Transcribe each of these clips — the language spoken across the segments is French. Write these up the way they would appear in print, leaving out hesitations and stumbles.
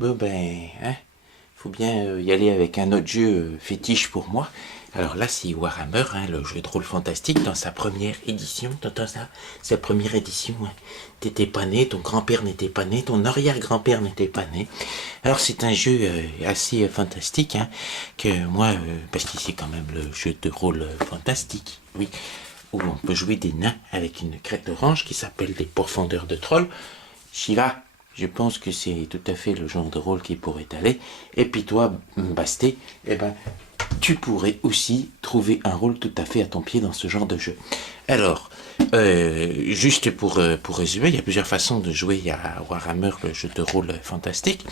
Bon ben, hein, faut bien y aller avec un autre jeu fétiche pour moi. Alors là, c'est Warhammer, hein, le jeu de rôle fantastique, dans sa première édition. T'entends ça? Sa première édition, hein. T'étais pas né, ton grand-père n'était pas né, ton arrière-grand-père n'était pas né. Alors c'est un jeu assez fantastique, hein, que moi, parce que c'est quand même le jeu de rôle fantastique, oui, où on peut jouer des nains avec une crête orange qui s'appelle des pourfendeurs de trolls. Shiva, je pense que c'est tout à fait le genre de rôle qui pourrait aller. Et puis toi, Basté, eh ben, tu pourrais aussi trouver un rôle tout à fait à ton pied dans ce genre de jeu. Alors, juste pour résumer, il y a plusieurs façons de jouer à Warhammer, le jeu de rôle fantastique.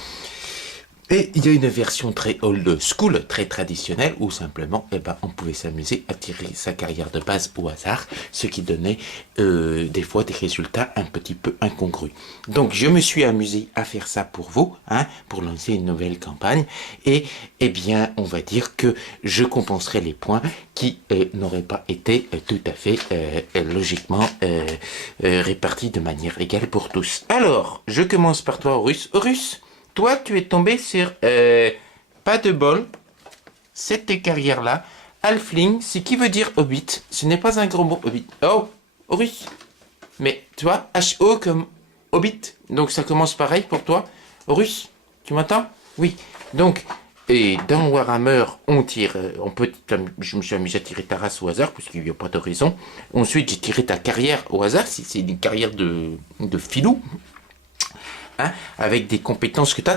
Et il y a une version très old school, très traditionnelle, où simplement, eh ben, on pouvait s'amuser à tirer sa carrière de base au hasard, ce qui donnait des fois des résultats un petit peu incongrus. Donc, je me suis amusé à faire ça pour vous, hein, pour lancer une nouvelle campagne, et eh bien, on va dire que je compenserai les points qui n'auraient pas été tout à fait logiquement répartis de manière égale pour tous. Alors, je commence par toi, Horus. Horus, toi, tu es tombé sur pas de bol, cette carrière-là. Halfling, c'est qui veut dire hobbit. Ce n'est pas un gros mot, hobbit. Oh, Horus. Mais, tu vois, H-O comme hobbit. Donc, ça commence pareil pour toi. Horus, tu m'entends? Oui. Donc, et dans Warhammer, on tire, je me suis amusé à tirer ta race au hasard, parce qu'il n'y a pas de raison. Ensuite, j'ai tiré ta carrière au hasard, si c'est une carrière de filou. Hein, avec des compétences que tu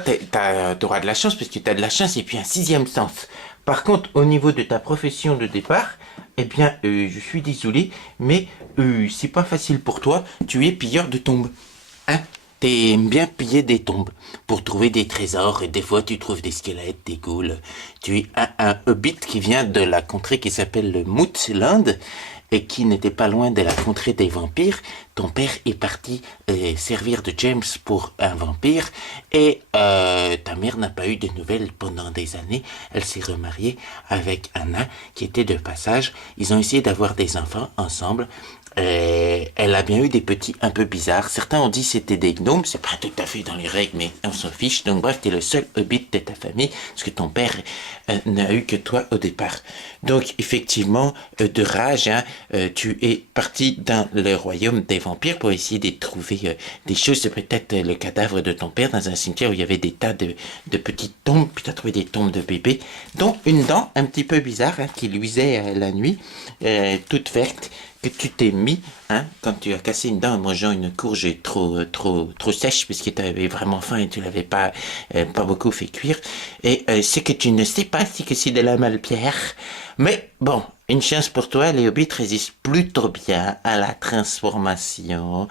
auras de la chance, parce que tu as de la chance et puis un sixième sens. Par contre, au niveau de ta profession de départ, eh bien, je suis désolé, mais c'est pas facile pour toi. Tu es pilleur de tombes. Hein, t'aimes bien piller des tombes pour trouver des trésors, et des fois tu trouves des squelettes, des ghouls. Tu es un hobbit qui vient de la contrée qui s'appelle le Mootland, et qui n'était pas loin de la contrée des vampires. Ton père est parti servir de James pour un vampire, et ta mère n'a pas eu de nouvelles pendant des années. Elle s'est remariée avec un nain qui était de passage. Ils ont essayé d'avoir des enfants ensemble. Elle a bien eu des petits un peu bizarres. Certains ont dit c'était des gnomes, c'est pas tout à fait dans les règles, mais on s'en fiche. Donc bref, t'es le seul hobbit de ta famille, parce que ton père n'a eu que toi au départ. Donc effectivement, de rage, hein, tu es parti dans le royaume des vampires pour essayer de trouver des choses. C'est peut-être le cadavre de ton père dans un cimetière où il y avait des tas de petites tombes, puis t'as trouvé des tombes de bébés, dont une dent un petit peu bizarre, hein, qui luisait la nuit, toute verte, que tu t'es mis, hein, quand tu as cassé une dent en mangeant une courge trop sèche, puisque tu avais vraiment faim et tu l'avais pas beaucoup fait cuire. Et c'est que tu ne sais pas si que c'est de la malpierre. Mais bon, une chance pour toi, les hobbits résistent plutôt bien à la transformation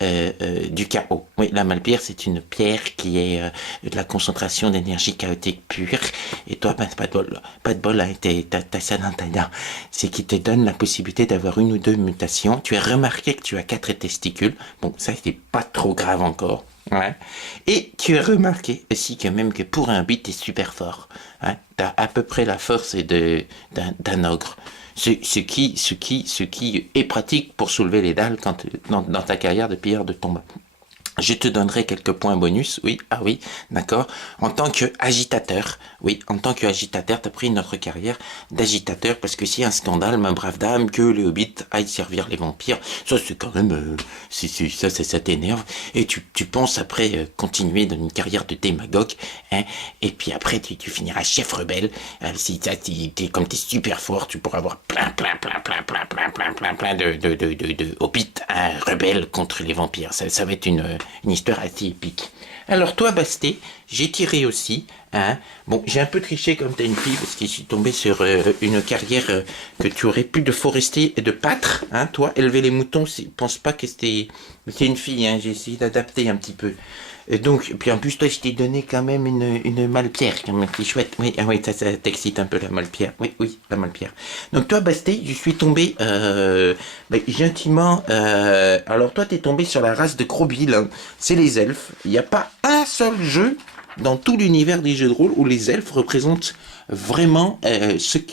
du chaos. Oui, la malpierre, c'est une pierre qui est de la concentration d'énergie chaotique pure. Et toi, ben, pas de bol, hein, t'as ça dans ta dent. C'est qui te donne la possibilité d'avoir une ou deux mutations. Tu as remarqué que tu as 4 testicules. Bon, ça, c'est pas trop grave encore. Ouais. Et tu as remarqué aussi que même que pour un hobbit, t'es super fort. Hein. T'as à peu près la force d'un ogre. Ce qui est pratique pour soulever les dalles quand, dans ta carrière de pilleur de tombes. Je te donnerai quelques points bonus, oui, ah oui, d'accord. En tant que agitateur, oui, en tant que agitateur, t'as pris notre carrière d'agitateur, parce que s'il y a un scandale, ma brave dame, que les hobbits aillent servir les vampires, ça c'est quand même, ça t'énerve, et tu penses après continuer dans une carrière de démagogue, hein, et puis après tu finiras chef rebelle, si comme t'es super fort, tu pourras avoir plein de hobbits, hein, rebelles contre les vampires, ça va être une histoire assez épique. Alors toi, Basté, j'ai tiré aussi, hein. Bon, j'ai un peu triché comme t'es une fille, parce que je suis tombé sur une carrière que tu aurais pu de forester et de pâtre, hein. Toi, élever les moutons, pense pas que c'est une fille, hein. J'ai essayé d'adapter un petit peu. Et donc, puis en plus, toi, je t'ai donné quand même une malpierre, quand même, qui est chouette. Oui, ah oui, ça t'excite un peu, la malpierre. Oui, la malpierre. Donc toi, Basté, je suis tombé gentiment... alors toi, t'es tombé sur la race de Crobile, hein. C'est les elfes. Il n'y a pas un seul jeu dans tout l'univers des jeux de rôle où les elfes représentent vraiment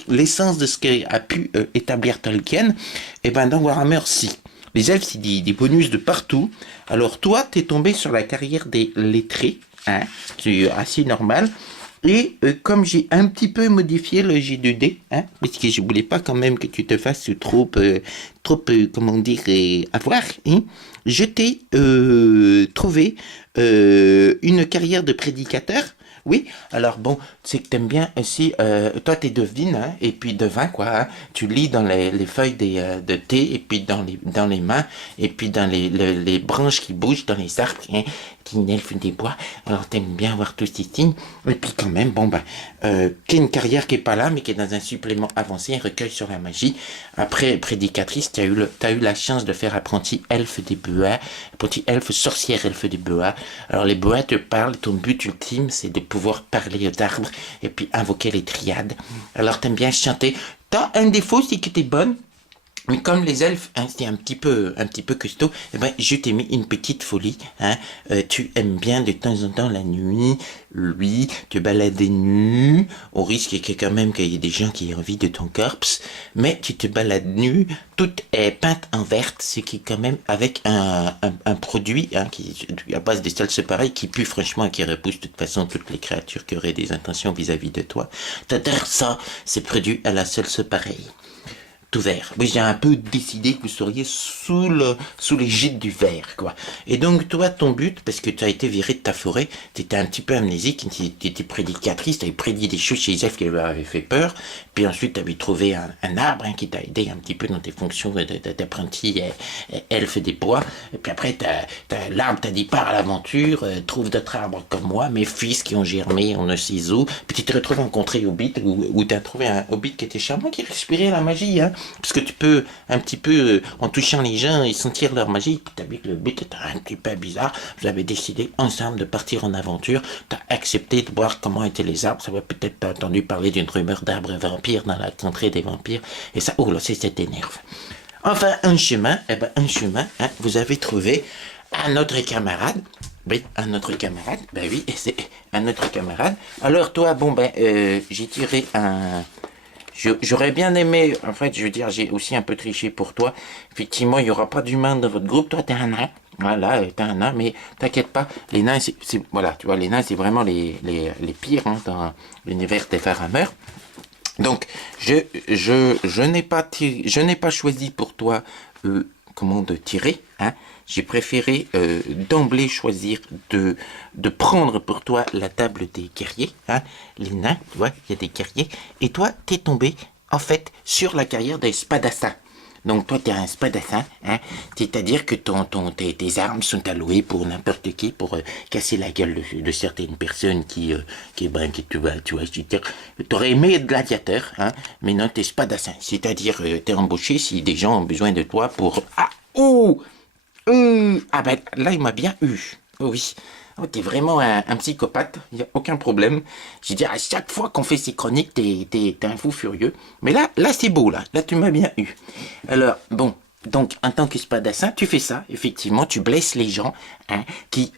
l'essence de ce qu'a pu établir Tolkien. Et ben dans Warhammer, si. Les elfes, c'est des bonus de partout. Alors toi, t'es tombé sur la carrière des lettrés, hein, c'est assez normal. Et comme j'ai un petit peu modifié le G2D, hein, parce que je voulais pas quand même que tu te fasses comment dire, avoir, hein, je t'ai trouvé une carrière de prédicateur. Oui, alors bon, c'est que t'aimes bien aussi, toi t'es devine, hein, et puis devin quoi, hein, tu lis dans les feuilles de thé, et puis dans les mains, et puis dans les branches qui bougent dans les arbres, hein, qui n'elfent des bois, alors t'aimes bien voir tous ces signes, et puis quand même, bon ben, qui est une carrière qui est pas là, mais qui est dans un supplément avancé, un recueil sur la magie. Après, prédicatrice, t'as eu la chance de faire apprenti elfe des bois, apprenti elfe sorcière elfe des bois. Alors les bois te parlent, ton but ultime, c'est de pouvoir parler aux arbres, et puis invoquer les triades. Alors t'aimes bien chanter. T'as un défaut, c'est que t'es bonne. Mais comme les elfes, hein, c'est un petit peu costaud, eh ben, je t'ai mis une petite folie, hein. Tu aimes bien de temps en temps la nuit, lui, te balader nu, au risque que quand même qu'il y ait des gens qui aient envie de ton corps, mais tu te balades nu, toute est peinte en verte, ce qui est quand même avec un produit, hein, qui, à base de salse pareil, qui pue franchement et qui repousse de toute façon toutes les créatures qui auraient des intentions vis-à-vis de toi. T'adores ça, c'est produit à la salse pareil. Tout vert. Oui, j'ai un peu décidé que vous seriez sous l'égide du vert, quoi. Et donc, toi, ton but, parce que tu as été viré de ta forêt, tu étais un petit peu amnésique, tu étais prédicatrice, tu avais prédit des choses chez les elfes qui leur avaient fait peur, puis ensuite, tu avais trouvé un arbre, hein, qui t'a aidé un petit peu dans tes fonctions d'apprenti elfe des bois, et puis après, l'arbre t'a dit, pars à l'aventure, trouve d'autres arbres comme moi, mes fils qui ont germé, on ne sait où, puis tu te retrouves rencontré Hobbit, où tu as trouvé un Hobbit qui était charmant, qui respirait la magie, hein. Parce que tu peux un petit peu, en touchant les gens, et sentir leur magie. Puis t'as vu que le but était un petit peu bizarre. Vous avez décidé ensemble de partir en aventure. T'as accepté de voir comment étaient les arbres. Ça va peut-être pas entendu parler d'une rumeur d'arbres vampires dans la contrée des vampires. Et ça, oh là, ça t'énerve. Enfin, un chemin, hein, vous avez trouvé un autre camarade. Oui, un autre camarade. Ben oui, c'est un autre camarade. Alors toi, bon ben, j'ai tiré un... J'aurais bien aimé, en fait, je veux dire, j'ai aussi un peu triché pour toi. Effectivement, il n'y aura pas d'humains dans votre groupe. Toi, t'es un nain. Voilà, t'es un nain, mais t'inquiète pas. Les nains, voilà, tu vois, les nains, c'est vraiment les pires, hein, dans l'univers des Farameurs. Donc, je n'ai pas choisi pour toi, comment de tirer, hein. J'ai préféré d'emblée choisir de prendre pour toi la table des guerriers, hein. Les nains, tu vois, il y a des guerriers, et toi, t'es tombé, en fait, sur la carrière des spadassins. Donc toi, t'es un spadassin, hein, c'est-à-dire que tes armes sont allouées pour n'importe qui, pour casser la gueule de certaines personnes qui tu vois, je veux dire, t'aurais aimé être gladiateur, hein, mais non, t'es spadassin, c'est-à-dire t'es embauché si des gens ont besoin de toi pour... Ah ben là, il m'a bien eu. Oh oui. Oh, t'es vraiment un psychopathe, il n'y a aucun problème. Je veux dire, à chaque fois qu'on fait ces chroniques, t'es un fou furieux. Mais là c'est beau, là tu m'as bien eu. Alors, bon, donc en tant qu'espadassin, tu fais ça, effectivement, tu blesses les gens, hein, qui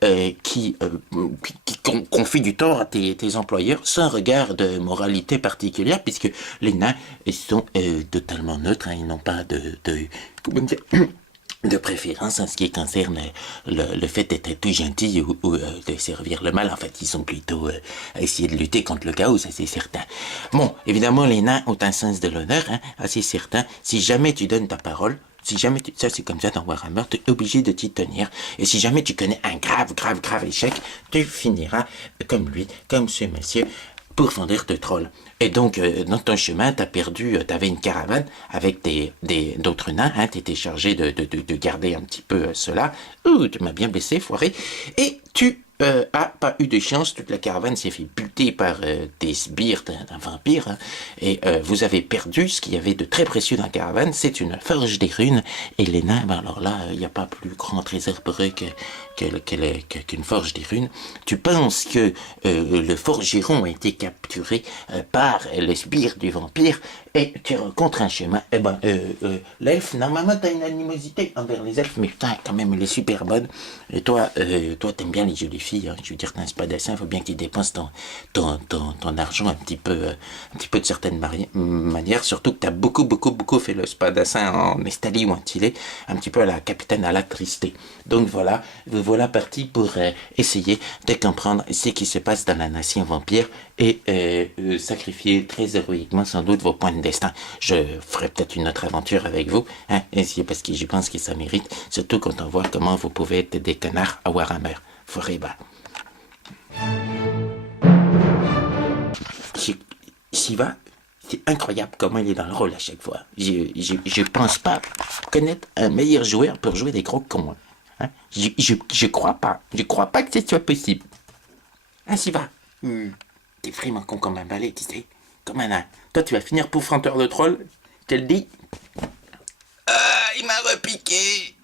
confient du tort à tes employeurs sans regard de moralité particulière, puisque les nains sont totalement neutres, hein, ils n'ont pas comment dire, de préférence en ce qui concerne le fait d'être tout gentil ou de servir le mal. En fait, ils sont plutôt à essayer de lutter contre le chaos, ça c'est certain. Bon, évidemment, les nains ont un sens de l'honneur, hein, assez certain. Si jamais tu donnes ta parole, ça c'est comme ça dans Warhammer, tu es obligé de t'y tenir. Et si jamais tu connais un grave échec, tu finiras comme lui, comme ce monsieur, pourfendeur de trolls. Et donc, dans ton chemin, t'avais une caravane avec d'autres nains, hein, t'étais chargé de garder un petit peu cela. Ouh, tu m'as bien blessé, foiré. Et tu a pas eu de chance, toute la caravane s'est fait buter par des sbires d'un vampire, hein, et vous avez perdu ce qu'il y avait de très précieux dans la caravane, c'est une forge des runes, et les nains, ben alors là, il n'y a pas plus grand trésor pour eux qu'une forge des runes. Tu penses que le forgeron a été capturé par les sbires du vampire, et tu rencontres un chemin. Eh ben, l'elfe, normalement, t'as une animosité envers les elfes, mais putain, quand même, elle est super bonne. Et toi, t'aimes bien les jolies filles. sacrifies. Hein. Je veux dire, t'as un spadassin, il faut bien qu'il dépense ton argent un petit peu de certaine manière. Surtout que t'as beaucoup fait le spadassin en Estalie ou en Chili, un petit peu à la capitaine à la tristée. Donc voilà, vous voilà parti pour essayer de comprendre ce qui se passe dans la nation vampire et sacrifier très héroïquement sans doute vos points de destin. Je ferai peut-être une autre aventure avec vous, hein, parce que je pense que ça mérite, surtout quand on voit comment vous pouvez être des connards à Warhammer. Forever. Shiva, c'est incroyable comment il est dans le rôle à chaque fois. Je pense pas connaître un meilleur joueur pour jouer des gros cons. Hein. Je crois pas. Je crois pas que ce soit possible. Hein, Shiva? T'es vraiment con comme un balai, tu sais. Comme un nain. Toi, tu vas finir pour fanteur de troll. Je te le dis. Ah, il m'a repiqué.